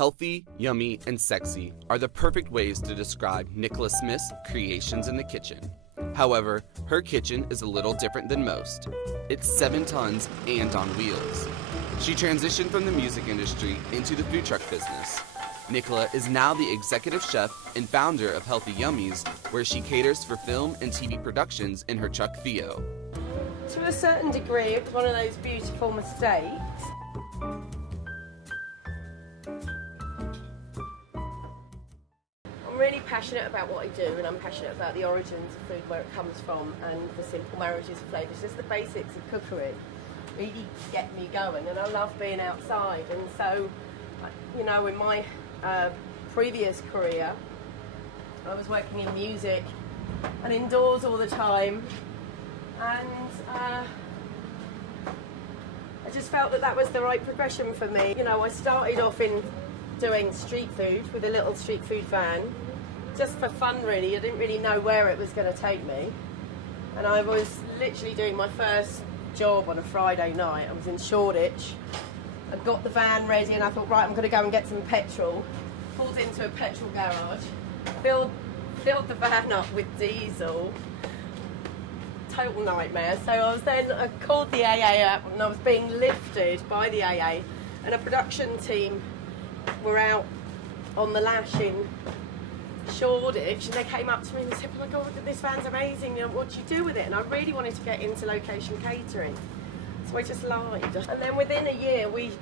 Healthy, yummy, and sexy are the perfect ways to describe Nichola Smith's creations in the kitchen. However, her kitchen is a little different than most. It's 7 tons and on wheels. She transitioned from the music industry into the food truck business. Nichola is now the executive chef and founder of Healthy Yummies, where she caters for film and TV productions in her truck Theo. To a certain degree, it was one of those beautiful mistakes. I'm really passionate about what I do, and I'm passionate about the origins of food, where it comes from, and the simple marriages of flavours. Just the basics of cookery really get me going, and I love being outside. And so, you know, in my previous career, I was working in music and indoors all the time, and I just felt that that was the right progression for me. You know, I started off in doing street food with a little street food van, just for fun really. I didn't really know where it was going to take me, and I was literally doing my first job on a Friday night. I was in Shoreditch. I got the van ready and I thought, right, I'm going to go and get some petrol. Pulled into a petrol garage, filled the van up with diesel. Total nightmare. So I called the AA up, and I was being lifted by the AA, and a production team were out on the lash in Shoreditch, and they came up to me and they said, oh my God, this van's amazing, you know, what do you do with it? And I really wanted to get into location catering, so I just lied. And then within a year, we'd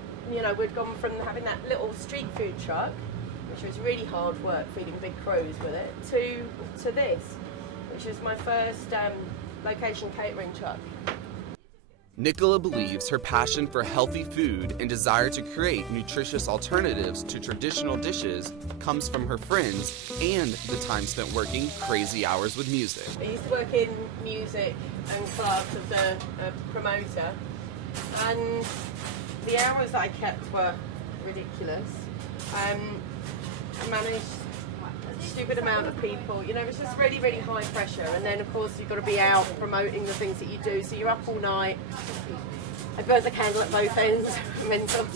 gone from having that little street food truck, which was really hard work, feeding big crews with it, to this, which is my first location catering truck. Nichola believes her passion for healthy food and desire to create nutritious alternatives to traditional dishes comes from her friends and the time spent working crazy hours with music. I used to work in music and clubs as a promoter, and the hours that I kept were ridiculous. I managed a stupid amount of people, you know, it's just really, really high pressure. And then of course you've got to be out promoting the things that you do, so you're up all night. I burnt the candle at both ends, mental.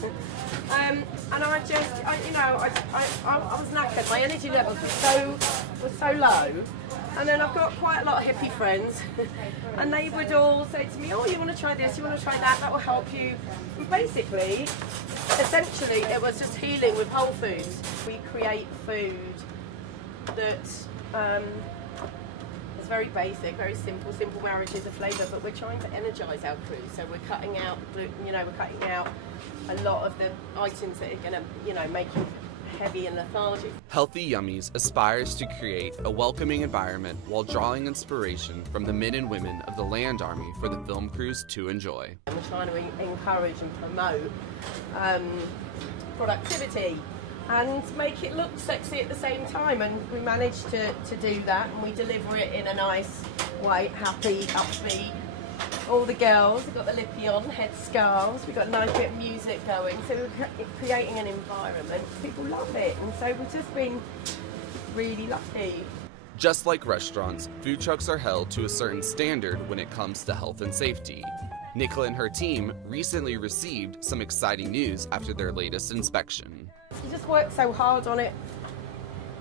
And I was knackered. My energy levels were so low. And then I've got quite a lot of hippie friends, and they would all say to me, oh, you want to try this, you want to try that, that will help you. And basically, essentially, it was just healing with whole foods. We create food that is very basic, very simple marriages of flavour, but we're trying to energise our crew. So we're cutting out gluten, you know, we're cutting out a lot of the items that are going to, you know, make you heavy and lethargic. Healthy Yummies aspires to create a welcoming environment while drawing inspiration from the men and women of the Land Army for the film crews to enjoy. And we're trying to encourage and promote productivity and make it look sexy at the same time, and we managed to do that, and we deliver it in a nice way, happy, upbeat. All the girls have got the lippy on, head scarves, we've got a nice bit of music going, so we're creating an environment. People love it, and so we've just been really lucky. Just like restaurants, food trucks are held to a certain standard when it comes to health and safety. Nichola and her team recently received some exciting news after their latest inspection. We just worked so hard on it,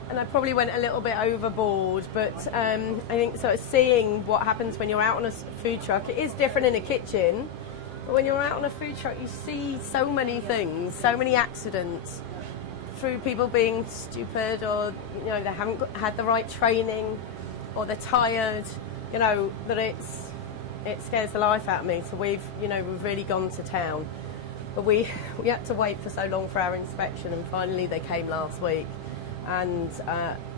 and I probably went a little bit overboard, but I think sort of seeing what happens when you're out on a food truck, it is different in a kitchen, but when you're out on a food truck you see so many things, so many accidents, through people being stupid, or you know, they haven't had the right training, or they're tired, you know, that it scares the life out of me. So we've really gone to town. But we had to wait for so long for our inspection, and finally they came last week, and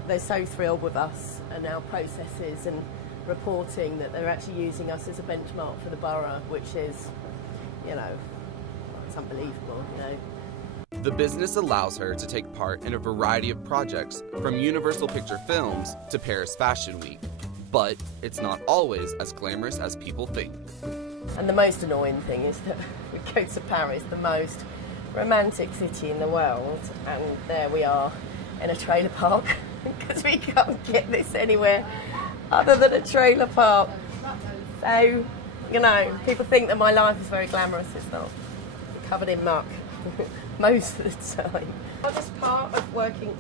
they're so thrilled with us and our processes and reporting that they're actually using us as a benchmark for the borough, which is, you know, it's unbelievable, you know. The business allows her to take part in a variety of projects, from Universal Picture Films to Paris Fashion Week. But it's not always as glamorous as people think. And the most annoying thing is that we go to Paris, the most romantic city in the world, and there we are in a trailer park, because we can't get this anywhere other than a trailer park. So, you know, people think that my life is very glamorous. It's not. We're covered in muck most of the time. I'll just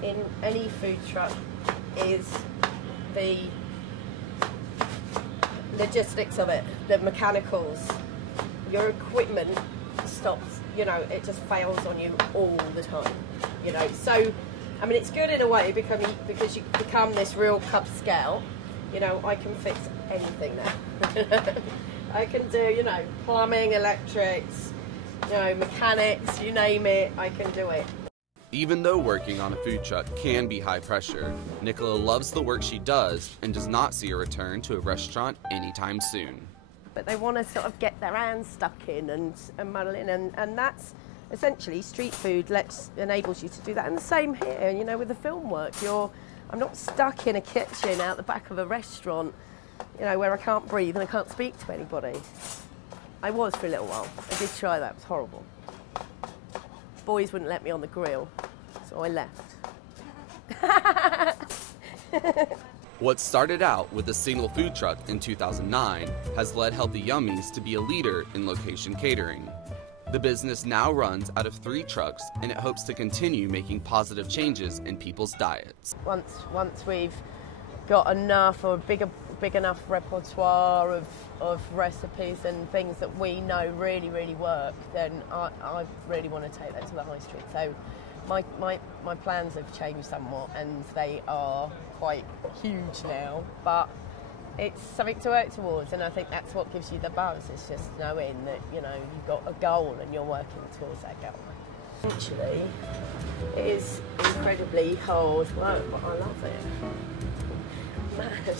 in any food truck is the logistics of it, the mechanicals. Your equipment stops, you know, it just fails on you all the time, you know. So, I mean, it's good in a way because you become this real Cub Scout. You know, I can fix anything now. I can do, you know, plumbing, electrics, you know, mechanics, you name it, I can do it. Even though working on a food truck can be high pressure, Nichola loves the work she does and does not see a return to a restaurant anytime soon. But they want to sort of get their hands stuck in and muddle in, and that's essentially street food enables you to do that. And the same here, you know, with the film work. I'm not stuck in a kitchen out the back of a restaurant, you know, where I can't breathe and I can't speak to anybody. I was for a little while. I did try that. It was horrible. Boys wouldn't let me on the grill, so I left. What started out with a single food truck in 2009 has led Healthy Yummies to be a leader in location catering. The business now runs out of 3 trucks, and it hopes to continue making positive changes in people's diets. Once we've got enough or big enough repertoire of recipes and things that we know really, really work, then I really want to take that to the high street. So my plans have changed somewhat, and they are quite huge now, but it's something to work towards, and I think that's what gives you the buzz. It's just knowing that, you know, you've got a goal and you're working towards that goal. Actually, it is incredibly hard work, but I love it. Mad.